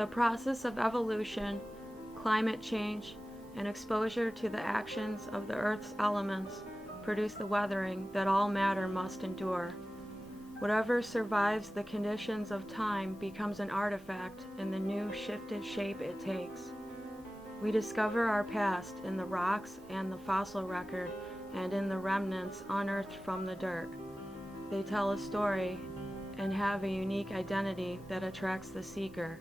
The process of evolution, climate change, and exposure to the actions of the Earth's elements produce the weathering that all matter must endure. Whatever survives the conditions of time becomes an artifact in the new shifted shape it takes. We discover our past in the rocks and the fossil record and in the remnants unearthed from the dirt. They tell a story and have a unique identity that attracts the seeker.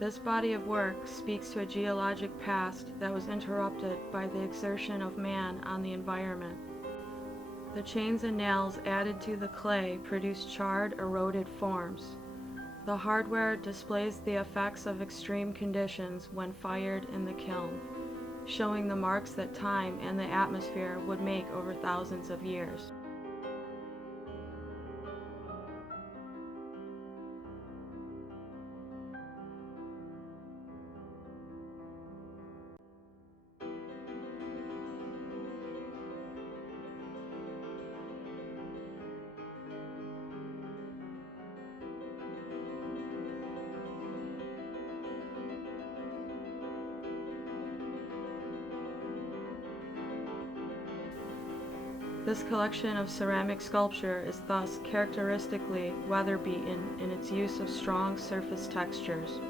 This body of work speaks to a geologic past that was interrupted by the exertion of man on the environment. The chains and nails added to the clay produce charred, eroded forms. The hardware displays the effects of extreme conditions when fired in the kiln, showing the marks that time and the atmosphere would make over thousands of years. This collection of ceramic sculpture is thus characteristically weather-beaten in its use of strong surface textures.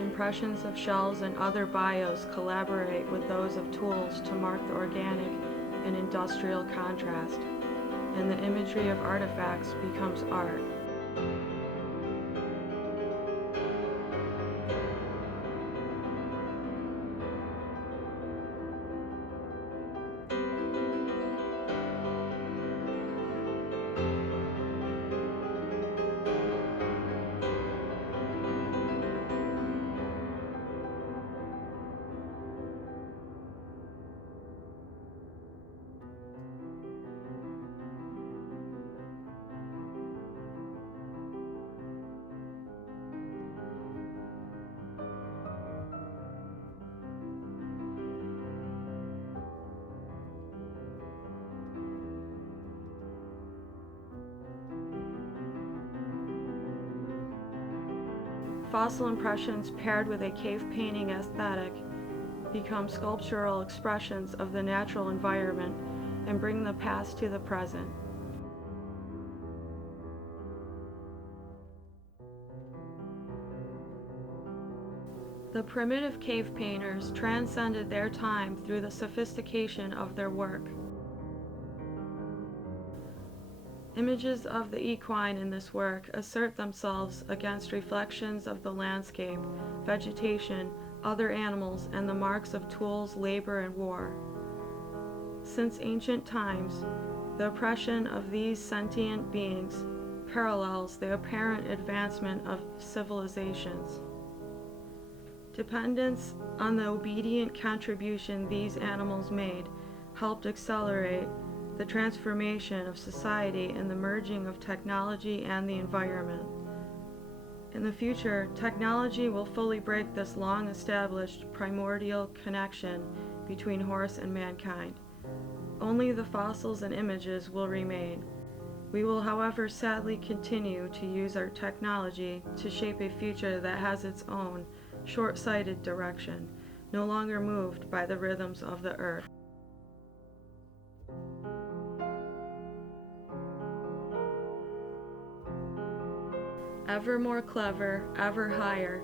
Impressions of shells and other bios collaborate with those of tools to mark the organic and industrial contrast, and the imagery of artifacts becomes art. Fossil impressions paired with a cave painting aesthetic become sculptural expressions of the natural environment and bring the past to the present. The primitive cave painters transcended their time through the sophistication of their work. Images of the equine in this work assert themselves against reflections of the landscape, vegetation, other animals, and the marks of tools, labor, and war. Since ancient times, the oppression of these sentient beings parallels the apparent advancement of civilizations. Dependence on the obedient contribution these animals made helped accelerate the transformation of society and the merging of technology and the environment. In the future, technology will fully break this long-established primordial connection between horse and mankind. Only the fossils and images will remain. We will, however, sadly continue to use our technology to shape a future that has its own short-sighted direction, no longer moved by the rhythms of the earth. Ever more clever, ever higher,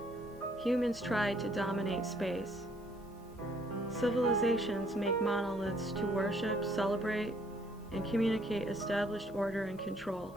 humans try to dominate space. Civilizations make monoliths to worship, celebrate, and communicate established order and control.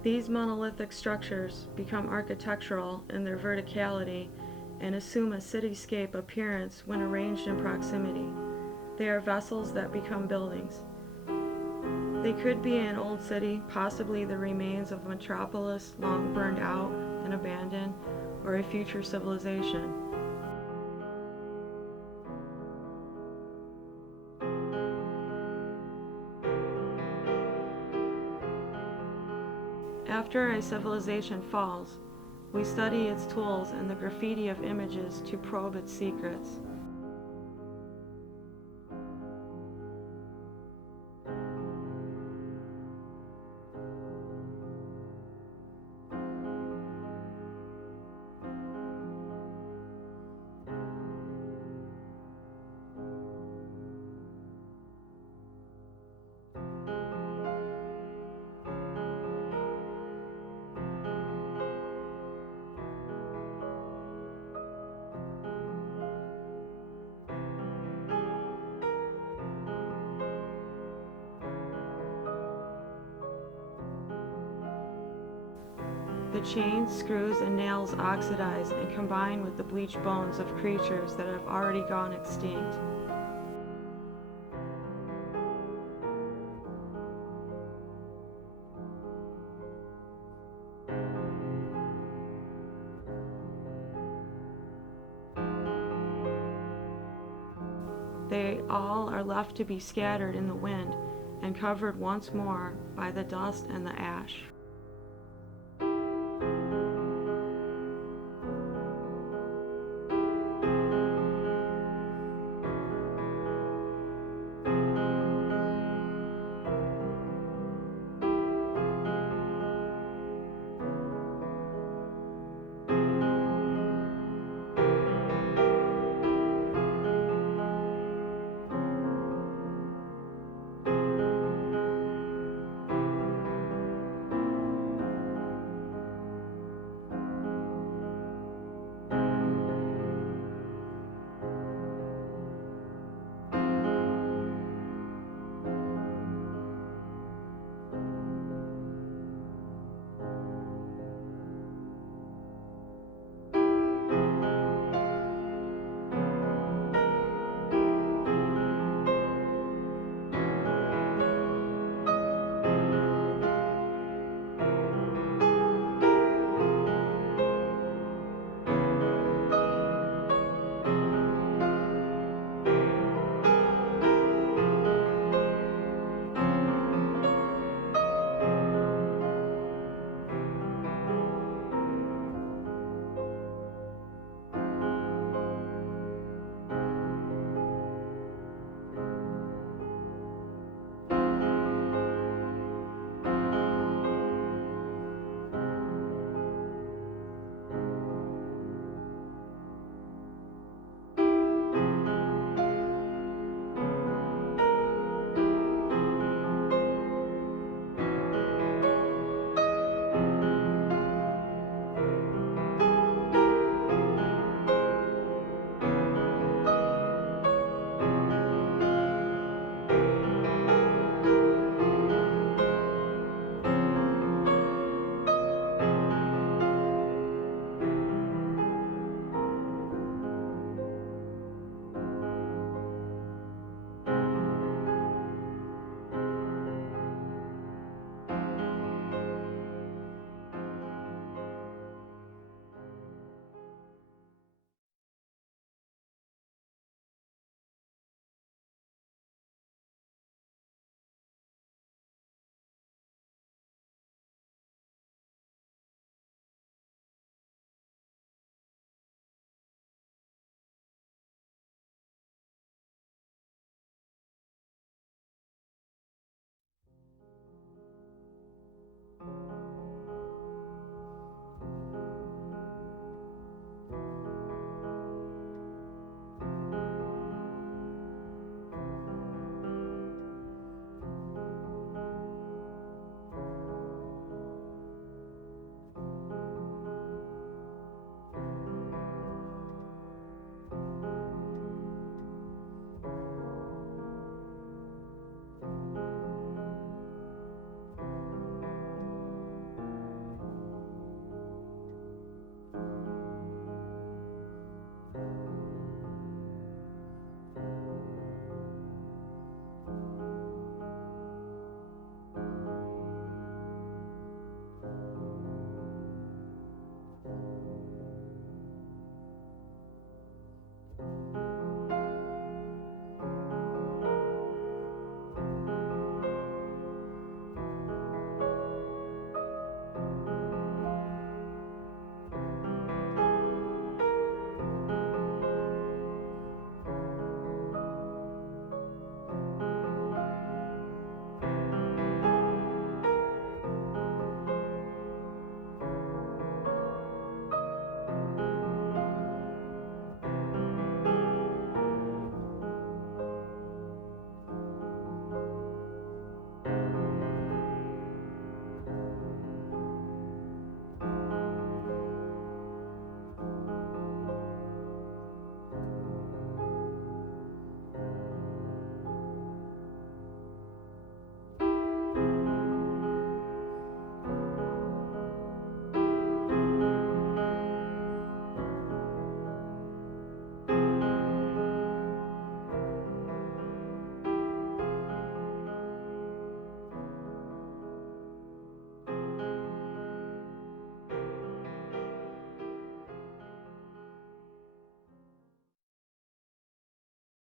These monolithic structures become architectural in their verticality and assume a cityscape appearance when arranged in proximity. They are vessels that become buildings. They could be an old city, possibly the remains of a metropolis long burned out and abandoned, or a future civilization. After a civilization falls, we study its tools and the graffiti of images to probe its secrets. The chains, screws, and nails oxidize and combine with the bleached bones of creatures that have already gone extinct. They all are left to be scattered in the wind and covered once more by the dust and the ash.